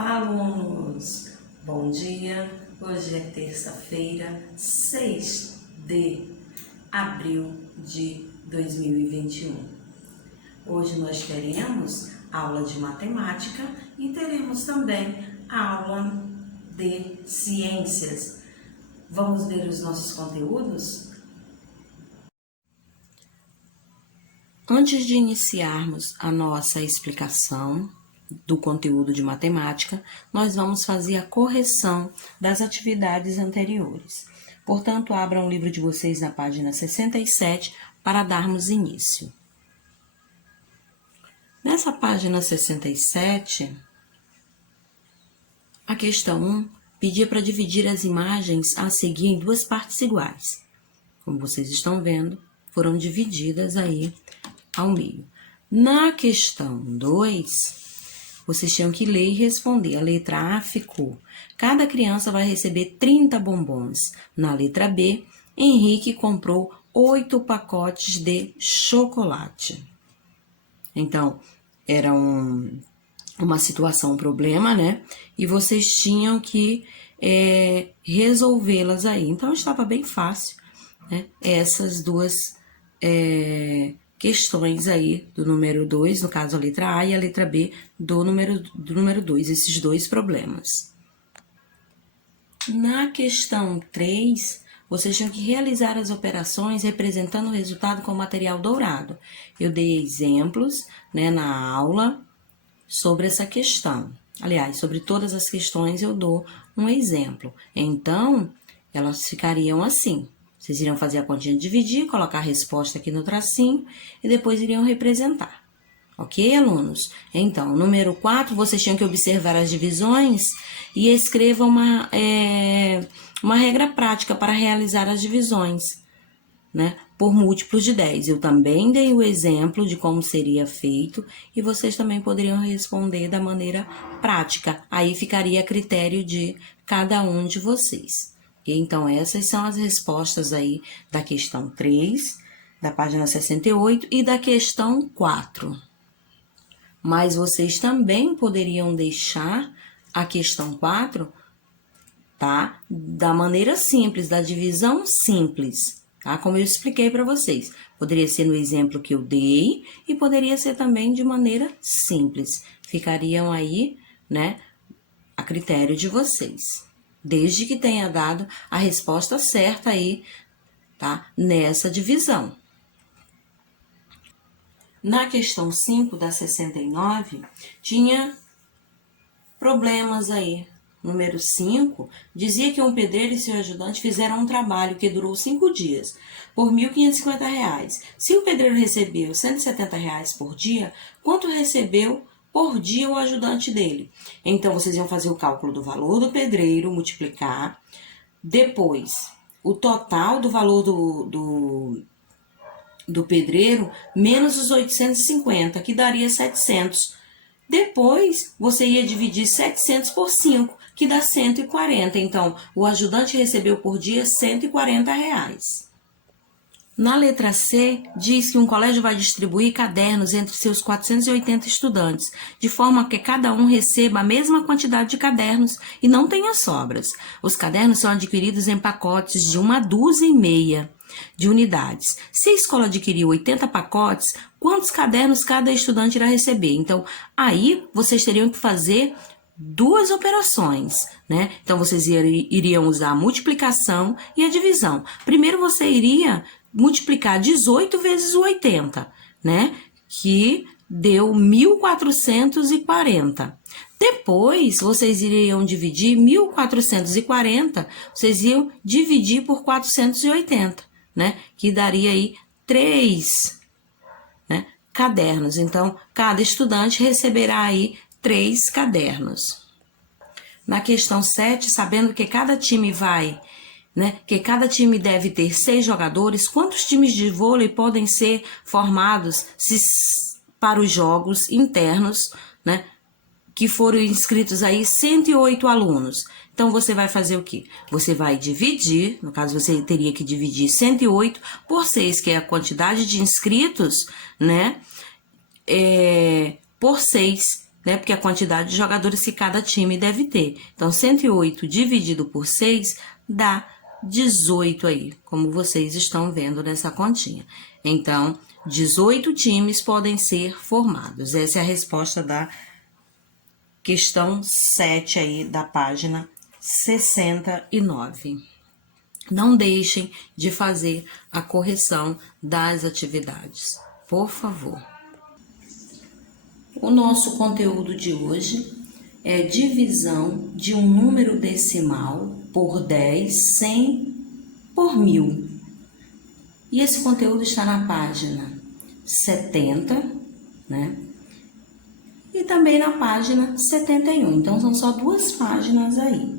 Olá, alunos! Bom dia! Hoje é terça-feira, 6 de abril de 2021. Hoje nós teremos aula de matemática e teremos também aula de ciências. Vamos ver os nossos conteúdos? Antes de iniciarmos a nossa explicação do conteúdo de matemática, nós vamos fazer a correção das atividades anteriores. Portanto, abram o livro de vocês na página 67 para darmos início. Nessa página 67, a questão 1 pedia para dividir as imagens a seguir em duas partes iguais. Como vocês estão vendo, foram divididas aí ao meio. Na questão 2, vocês tinham que ler e responder. A letra A ficou: cada criança vai receber 30 bombons. Na letra B, Henrique comprou 8 pacotes de chocolate. Então, era uma situação, um problema, né? E vocês tinham que resolvê-las aí. Então, estava bem fácil, né? Essas duas questões aí do número 2, no caso a letra A, e a letra B do número 2, esses dois problemas. Na questão 3, vocês tinham que realizar as operações representando o resultado com material dourado. Eu dei exemplos, né, na aula sobre essa questão. Aliás, sobre todas as questões eu dou um exemplo. Então, elas ficariam assim. Vocês iriam fazer a continha de dividir, colocar a resposta aqui no tracinho e depois iriam representar. Ok, alunos? Então, número 4, vocês tinham que observar as divisões e escrevam uma regra prática para realizar as divisões, né, por múltiplos de 10. Eu também dei o exemplo de como seria feito e vocês também poderiam responder da maneira prática. Aí ficaria a critério de cada um de vocês. Então, essas são as respostas aí da questão 3, da página 68 e da questão 4. Mas vocês também poderiam deixar a questão 4, tá? Da maneira simples, da divisão simples, tá? Como eu expliquei para vocês. Poderia ser no exemplo que eu dei e poderia ser também de maneira simples. Ficariam aí, né, a critério de vocês. Desde que tenha dado a resposta certa aí, tá? Nessa divisão. Na questão 5 da 69, tinha problemas aí. Número 5, dizia que um pedreiro e seu ajudante fizeram um trabalho que durou 5 dias, por R$ 1.550. Se o pedreiro recebeu R$ 170 por dia, quanto recebeu por dia o ajudante dele? Então, vocês iam fazer o cálculo do valor do pedreiro, multiplicar, depois o total do valor do pedreiro, menos os 850, que daria 700. Depois, você ia dividir 700 por 5, que dá 140. Então, o ajudante recebeu por dia R$ 140. Na letra C, diz que um colégio vai distribuir cadernos entre seus 480 estudantes, de forma que cada um receba a mesma quantidade de cadernos e não tenha sobras. Os cadernos são adquiridos em pacotes de 1,5 dúzia de unidades. Se a escola adquirir 80 pacotes, quantos cadernos cada estudante irá receber? Então, aí vocês teriam que fazer duas operações, né? Então, vocês iriam usar a multiplicação e a divisão. Primeiro, você iria multiplicar 18 vezes o 80, né? Que deu 1.440. Depois, vocês iriam dividir 1.440, vocês iam dividir por 480, né? Que daria aí 3, né, cadernos. Então, cada estudante receberá aí 3 cadernos. Na questão 7, sabendo que cada time que cada time deve ter 6 jogadores, quantos times de vôlei podem ser formados para os jogos internos, né, que foram inscritos aí 108 alunos? Então, você vai fazer o quê? Você vai dividir, no caso, você teria que dividir 108 por 6, que é a quantidade de inscritos, né, por 6, né? Porque a quantidade de jogadores que cada time deve ter. Então, 108 dividido por 6 dá 18 aí, como vocês estão vendo nessa continha. Então, 18 times podem ser formados. Essa é a resposta da questão 7 aí da página 69. Não deixem de fazer a correção das atividades, por favor. O nosso conteúdo de hoje é divisão de um número decimal por 10, 100 por 1000. E esse conteúdo está na página 70, né? E também na página 71. Então, são só 2 páginas aí.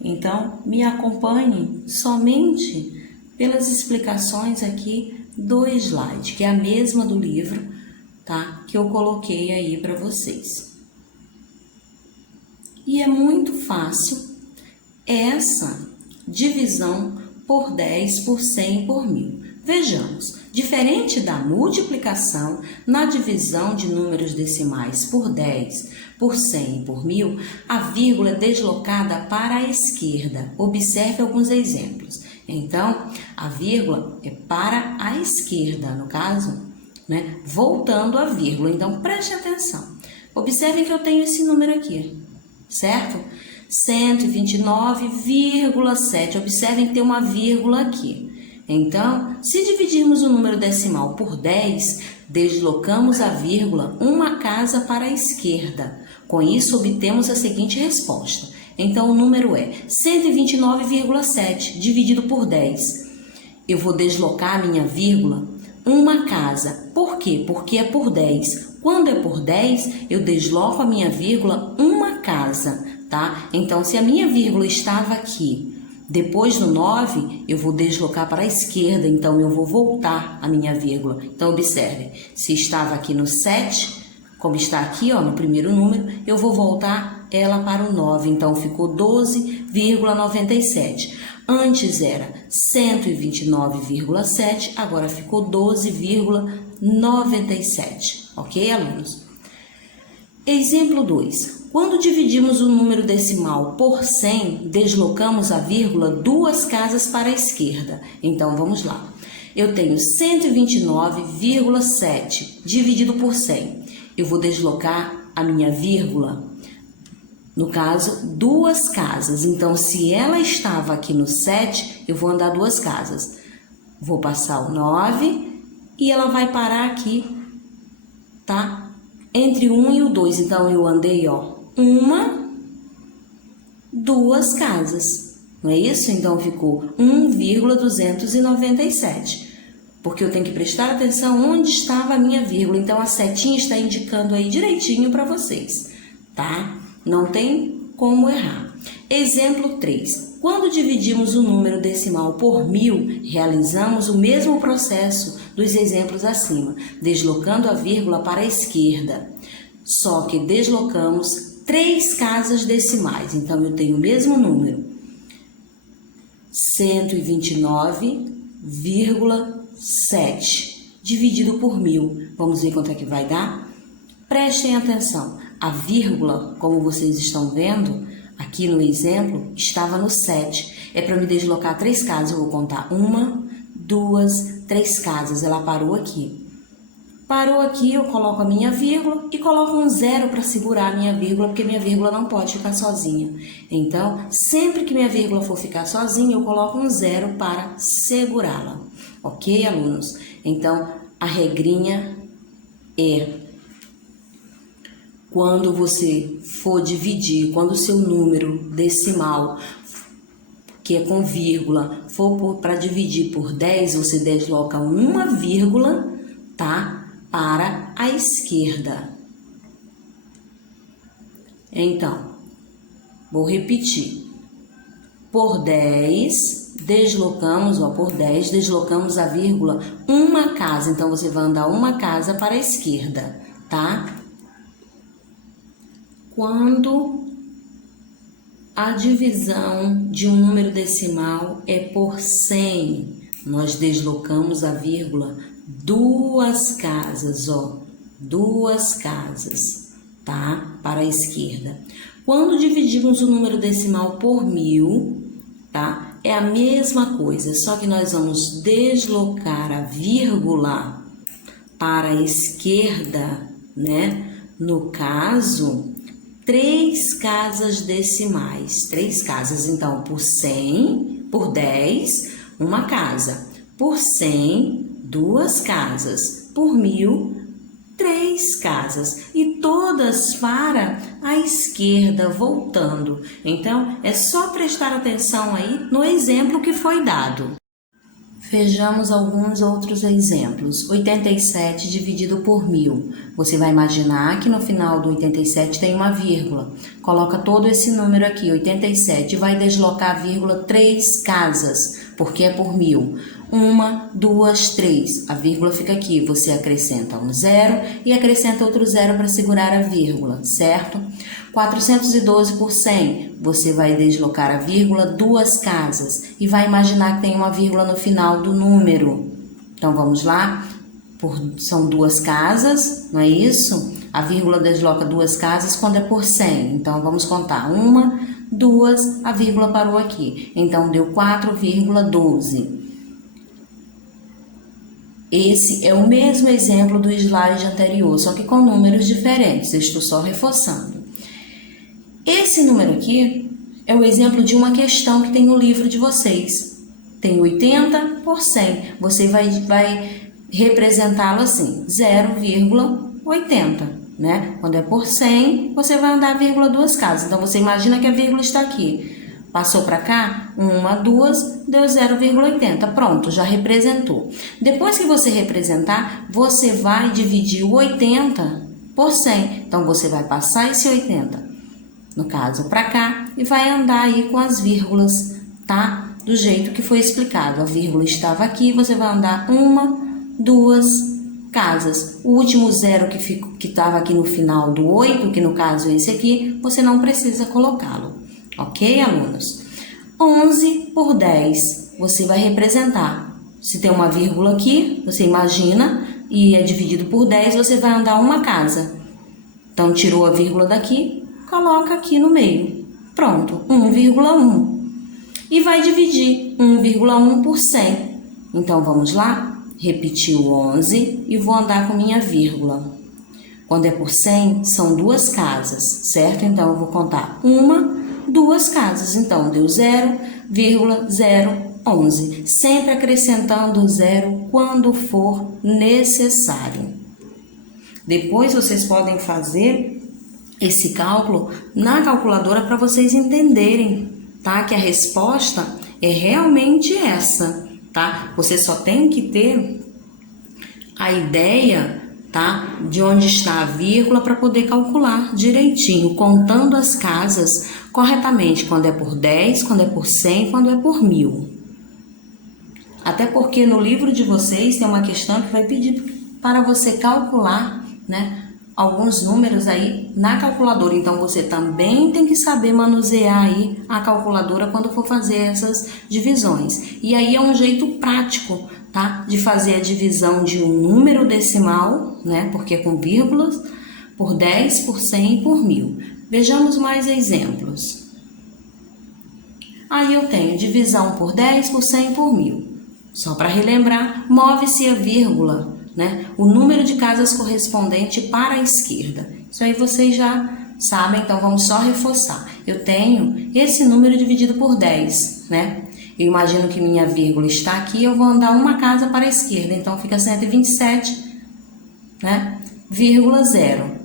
Então, me acompanhe somente pelas explicações aqui do slide, que é a mesma do livro, tá? Que eu coloquei aí para vocês. E é muito fácil essa divisão por 10, por 100 e por 1000. Vejamos, diferente da multiplicação, na divisão de números decimais por 10, por 100 e por 1000, a vírgula é deslocada para a esquerda. Observe alguns exemplos. Então, a vírgula é para a esquerda, no caso, né? Voltando a vírgula. Então, preste atenção. Observem que eu tenho esse número aqui, certo? 129,7. Observem que tem uma vírgula aqui. Então, se dividirmos o número decimal por 10, deslocamos a vírgula uma casa para a esquerda. Com isso, obtemos a seguinte resposta. Então, o número é 129,7 dividido por 10. Eu vou deslocar a minha vírgula uma casa. Por quê? Porque é por 10. Quando é por 10, eu desloco a minha vírgula uma casa, tá? Então, se a minha vírgula estava aqui, depois do 9, eu vou deslocar para a esquerda, então eu vou voltar a minha vírgula. Então, observe, se estava aqui no 7, como está aqui, ó, no primeiro número, eu vou voltar ela para o 9, então ficou 12,97. Antes era 129,7, agora ficou 12,97. Ok, alunos? Exemplo 2. Quando dividimos o número decimal por 100, deslocamos a vírgula 2 casas para a esquerda. Então, vamos lá. Eu tenho 129,7 dividido por 100. Eu vou deslocar a minha vírgula, no caso, 2 casas. Então, se ela estava aqui no 7, eu vou andar 2 casas. Vou passar o 9 e ela vai parar aqui, tá? Entre o 1 e o 2. Então, eu andei, ó, 2 casas. Não é isso? Então, ficou 1,297. Porque eu tenho que prestar atenção onde estava a minha vírgula. Então, a setinha está indicando aí direitinho para vocês, tá? Não tem como errar. Exemplo 3. Quando dividimos o número decimal por 1000, realizamos o mesmo processo dos exemplos acima, deslocando a vírgula para a esquerda. Só que deslocamos 3 casas decimais. Então, eu tenho o mesmo número. 129,7 dividido por 1000. Vamos ver quanto é que vai dar? Prestem atenção. A vírgula, como vocês estão vendo, aqui no exemplo, estava no 7. É para me deslocar 3 casas. Eu vou contar 1, 2, 3 casas. Ela parou aqui. Parou aqui, eu coloco a minha vírgula e coloco um 0 para segurar a minha vírgula, porque minha vírgula não pode ficar sozinha. Então, sempre que minha vírgula for ficar sozinha, eu coloco um 0 para segurá-la. Ok, alunos? Então, a regrinha é: quando você for dividir, quando o seu número decimal, que é com vírgula, for para dividir por 10, você desloca uma vírgula, tá? Para a esquerda. Então, vou repetir. Por 10, deslocamos, ó, por 10, deslocamos a vírgula uma casa. Então, você vai andar uma casa para a esquerda, tá? Quando a divisão de um número decimal é por 100, nós deslocamos a vírgula 2 casas, ó, 2 casas. tá? Para a esquerda. Quando dividimos o número decimal por 1000, tá? É a mesma coisa, só que nós vamos deslocar a vírgula para a esquerda, né? No caso, 3 casas decimais. 3 casas, então, por 100, por 10, uma casa. Por 100, 2 casas. Por 1000, 3 casas, e todas para a esquerda, voltando. Então, é só prestar atenção aí no exemplo que foi dado. Vejamos alguns outros exemplos. 87 dividido por 1000. Você vai imaginar que no final do 87 tem uma vírgula. Coloca todo esse número aqui, 87, e vai deslocar a vírgula 3 casas, porque é por 1000. 1, 2, 3. A vírgula fica aqui. Você acrescenta um 0 e acrescenta outro 0 para segurar a vírgula, certo? 412 por 100. Você vai deslocar a vírgula 2 casas e vai imaginar que tem uma vírgula no final do número. Então, vamos lá. São 2 casas, não é isso? A vírgula desloca 2 casas quando é por 100. Então, vamos contar. 1, 2, a vírgula parou aqui. Então, deu 4,12. Esse é o mesmo exemplo do slide anterior, só que com números diferentes. Eu estou só reforçando. Esse número aqui é o exemplo de uma questão que tem no livro de vocês. Tem 80 por 100. Você vai representá-lo assim, 0,80, né? Quando é por 100, você vai andar vírgula 2 casas. Então, você imagina que a vírgula está aqui. Passou para cá, 1, 2, deu 0,80. Pronto, já representou. Depois que você representar, você vai dividir o 80 por 100. Então, você vai passar esse 80, no caso, para cá, e vai andar aí com as vírgulas, tá? Do jeito que foi explicado. A vírgula estava aqui, você vai andar 1, 2 casas. O último 0 que estava aqui no final do 8, que no caso é esse aqui, você não precisa colocá-lo. Ok, alunos? 11 por 10, você vai representar. Se tem uma vírgula aqui, você imagina, e é dividido por 10, você vai andar uma casa. Então, tirou a vírgula daqui, coloca aqui no meio. Pronto, 1,1. E vai dividir 1,1 por 100. Então, vamos lá? Repetir o 11 e vou andar com minha vírgula. Quando é por 100, são 2 casas, certo? Então, eu vou contar 1, 2 casas, então deu 0,011, sempre acrescentando o 0 quando for necessário. Depois vocês podem fazer esse cálculo na calculadora para vocês entenderem, tá? Que a resposta é realmente essa, tá? Você só tem que ter a ideia, tá? De onde está a vírgula para poder calcular direitinho, contando as casas corretamente, quando é por 10, quando é por 100, quando é por 1000. Até porque no livro de vocês tem uma questão que vai pedir para você calcular, né, alguns números aí na calculadora. Então, você também tem que saber manusear aí a calculadora quando for fazer essas divisões. E aí é um jeito prático, tá? De fazer a divisão de um número decimal, né? Porque é com vírgulas, por 10, por 100 e por 1000. Vejamos mais exemplos. Aí eu tenho divisão por 10, por 100 e por 1000. Só para relembrar, move-se a vírgula, né? O número de casas correspondente para a esquerda. Isso aí vocês já sabem, então vamos só reforçar. Eu tenho esse número dividido por 10, né? Eu imagino que minha vírgula está aqui, eu vou andar uma casa para a esquerda, então fica 127, né? Vírgula 0.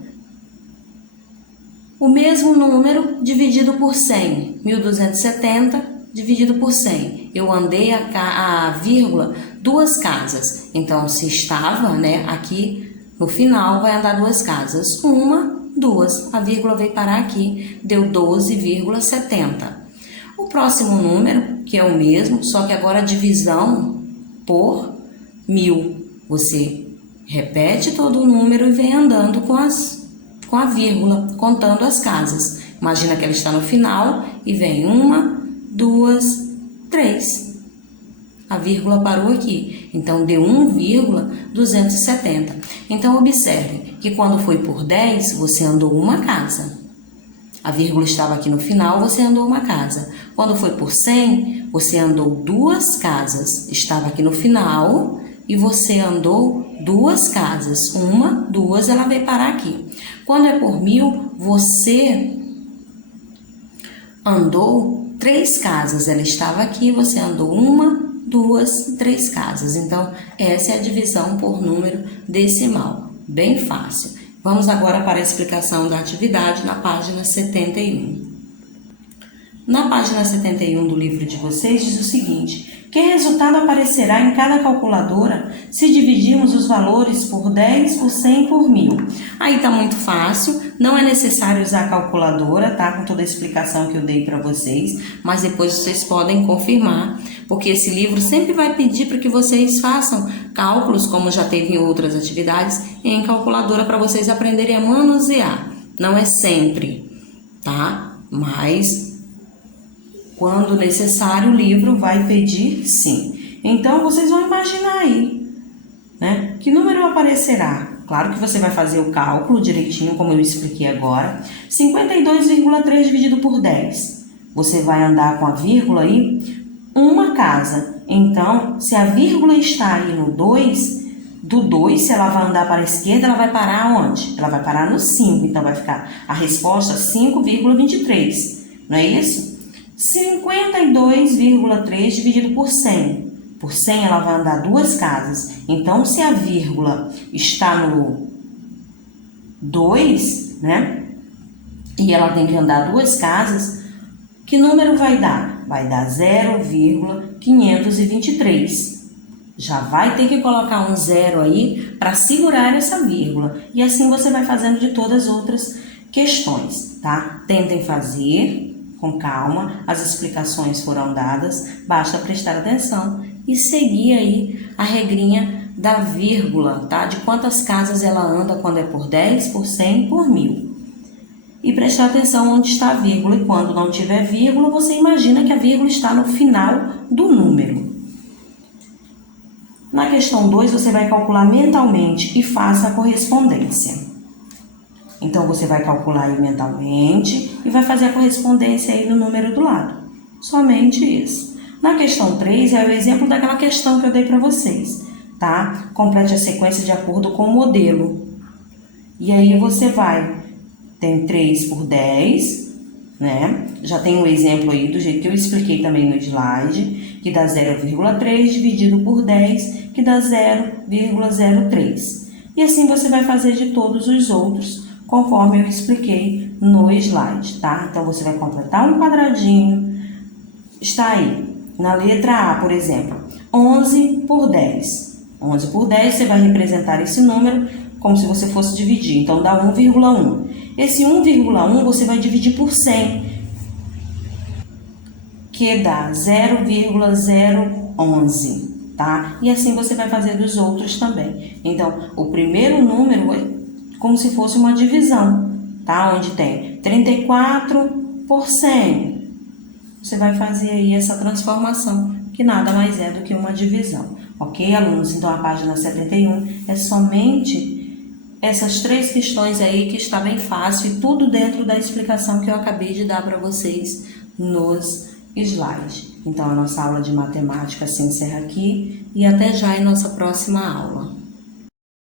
O mesmo número dividido por 100, 1270 dividido por 100. Eu andei a vírgula 2 casas. Então, se estava, né, aqui no final, vai andar 2 casas. 1, 2. A vírgula veio parar aqui, deu 12,70. O próximo número, que é o mesmo, só que agora a divisão por 1000. Você repete todo o número e vem andando com a vírgula, contando as casas. Imagina que ela está no final e vem 1, 2, 3. a vírgula parou aqui. Então, deu 1,270. Então, observe que quando foi por 10, você andou uma casa. A vírgula estava aqui no final, você andou uma casa. Quando foi por 100, você andou 2 casas. Estava aqui no final e você andou 2 casas. 1, 2, ela veio parar aqui. Quando é por 1000, você andou 3 casas. Ela estava aqui, você andou 1, 2, 3 casas. Então, essa é a divisão por número decimal. Bem fácil. Vamos agora para a explicação da atividade na página 71. Na página 71 do livro de vocês diz o seguinte: que resultado aparecerá em cada calculadora se dividirmos os valores por 10, por 100 e por 1000? Aí tá muito fácil, não é necessário usar a calculadora, tá? Com toda a explicação que eu dei para vocês, mas depois vocês podem confirmar, porque esse livro sempre vai pedir para que vocês façam cálculos, como já teve em outras atividades, em calculadora para vocês aprenderem a manusear. Não é sempre, tá? Mas quando necessário, o livro vai pedir sim. Então, vocês vão imaginar aí, né? Que número aparecerá? Claro que você vai fazer o cálculo direitinho, como eu expliquei agora. 52,3 dividido por 10. Você vai andar com a vírgula aí, uma casa. Então, se a vírgula está aí no 2, do 2, se ela vai andar para a esquerda, ela vai parar onde? Ela vai parar no 5. Então, vai ficar a resposta 5,23. Não é isso? 52,3 dividido por 100. Por 100 ela vai andar 2 casas. Então, se a vírgula está no 2, né? E ela tem que andar 2 casas, que número vai dar? Vai dar 0,523. Já vai ter que colocar um 0 aí para segurar essa vírgula. E assim você vai fazendo de todas as outras questões, tá? Tentem fazer com calma, as explicações foram dadas, basta prestar atenção e seguir aí a regrinha da vírgula, tá? De quantas casas ela anda quando é por 10, por 100, por 1000. E prestar atenção onde está a vírgula, e quando não tiver vírgula, você imagina que a vírgula está no final do número. Na questão 2, você vai calcular mentalmente e faça a correspondência. Então, você vai calcular aí mentalmente e vai fazer a correspondência aí no número do lado. Somente isso. Na questão 3 é o exemplo daquela questão que eu dei para vocês, tá? Complete a sequência de acordo com o modelo. E aí você tem 3 por 10, né? Já tem um exemplo aí do jeito que eu expliquei também no slide, que dá 0,3 dividido por 10, que dá 0,03. E assim você vai fazer de todos os outros, conforme eu expliquei no slide, tá? Então, você vai completar um quadradinho. Está aí, na letra A, por exemplo, 11 por 10. 11 por 10, você vai representar esse número como se você fosse dividir. Então, dá 1,1. Esse 1,1 você vai dividir por 100, que dá 0,011, tá? E assim você vai fazer dos outros também. Então, o primeiro número é como se fosse uma divisão, tá? Onde tem 34 por 100. Você vai fazer aí essa transformação, que nada mais é do que uma divisão. Ok, alunos? Então, a página 71 é somente essas 3 questões aí, que está bem fácil, e tudo dentro da explicação que eu acabei de dar para vocês nos slides. Então, a nossa aula de matemática se encerra aqui, e até já em nossa próxima aula.